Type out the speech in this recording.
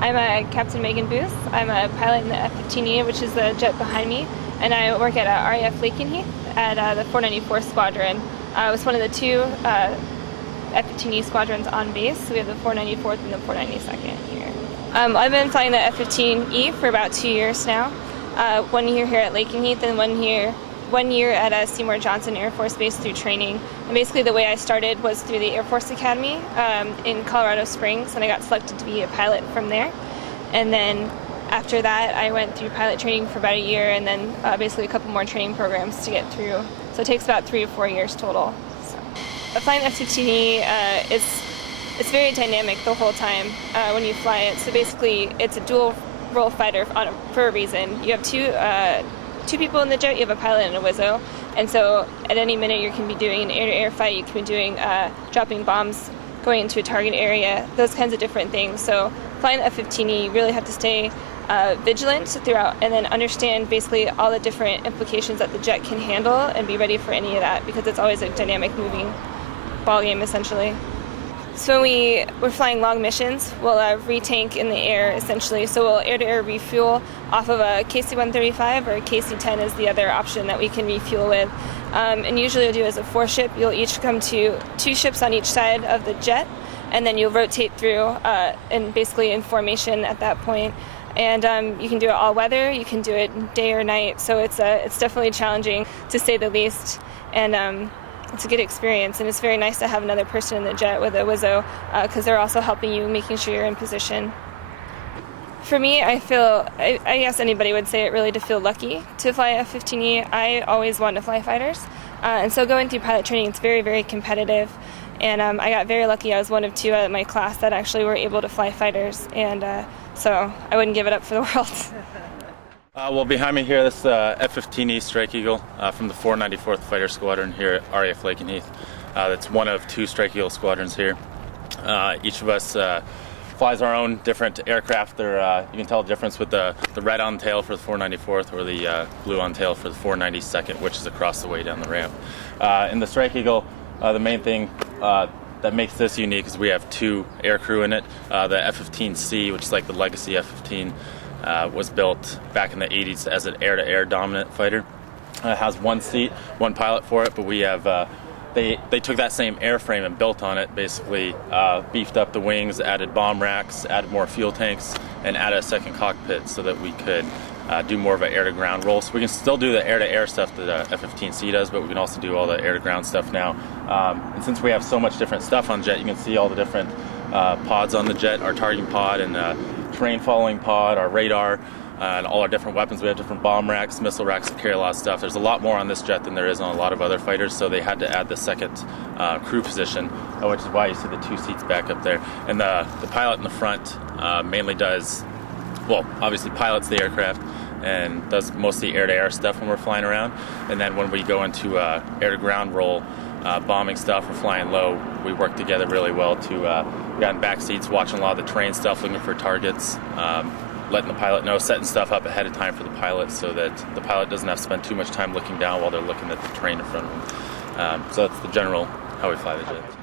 I'm Captain Megan Booth. I'm a pilot in the F-15E, which is the jet behind me, and I work at RAF Lakenheath at the 494th Squadron. I was one of the two F-15E squadrons on base. So we have the 494th and the 492nd here. I've been flying the F-15E for about 2 years now. 1 year here at Lakenheath and 1 year at Seymour Johnson Air Force Base through training. And basically the way I started was through the Air Force Academy in Colorado Springs, and I got selected to be a pilot from there. And then after that I went through pilot training for about a year, and then basically a couple more training programs to get through. So it takes about 3 or 4 years total. So. Flying F-15E, it's very dynamic the whole time when you fly it. So basically it's a dual role fighter for a reason. You have two people in the jet, you have a pilot and a wizzo, and so at any minute you can be doing an air-to-air fight, you can be doing dropping bombs, going into a target area, those kinds of different things. So flying the F-15E, you really have to stay vigilant throughout and then understand basically all the different implications that the jet can handle and be ready for any of that, because it's always a dynamic moving ball game essentially. So when we're flying long missions, we'll retank in the air essentially. So we'll air-to-air refuel off of a KC-135, or a KC-10 is the other option that we can refuel with. And usually you'll do as a 4-ship. You'll each come to 2 ships on each side of the jet, and then you'll rotate through and basically in formation at that point. And you can do it all weather, you can do it day or night. So it's definitely challenging to say the least. And it's a good experience, and it's very nice to have another person in the jet with a wizzo because they're also helping you, making sure you're in position. For me, I guess anybody would say it really, to feel lucky to fly F-15E. I always wanted to fly fighters, and so going through pilot training, it's very, very competitive. And I got very lucky. I was one of 2 out of my class that actually were able to fly fighters, and so I wouldn't give it up for the world. Well, behind me here, this F-15E Strike Eagle from the 494th Fighter Squadron here at RAF Lakenheath. That's one of 2 Strike Eagle squadrons here. Each of us flies our own different aircraft. You can tell the difference with the red on tail for the 494th or the blue on tail for the 492nd, which is across the way down the ramp. In the Strike Eagle, the main thing that makes this unique is we have 2 aircrew in it. The F-15C, which is like the legacy F-15, was built back in the 80s as an air-to-air dominant fighter. It has 1 seat, 1 pilot for it, but we have they took that same airframe and built on it, basically beefed up the wings, added bomb racks, added more fuel tanks, and added a second cockpit so that we could do more of an air-to-ground roll. So we can still do the air-to-air stuff that F-15C does, but we can also do all the air-to-ground stuff now. And since we have so much different stuff on jet, you can see all the different pods on the jet, our targeting pod and terrain following pod, our radar, and all our different weapons. We have different bomb racks, missile racks that carry a lot of stuff. There's a lot more on this jet than there is on a lot of other fighters, so they had to add the second crew position, which is why you see the 2 seats back up there. And the pilot in the front mainly does, well, obviously pilots the aircraft and does most of the air-to-air stuff when we're flying around. And then when we go into air-to-ground roll, bombing stuff or flying low, we work together really well to we got in back seats watching a lot of the terrain stuff, looking for targets, letting the pilot know, setting stuff up ahead of time for the pilot so that the pilot doesn't have to spend too much time looking down while they're looking at the terrain in front of them. So that's the general how we fly the jet.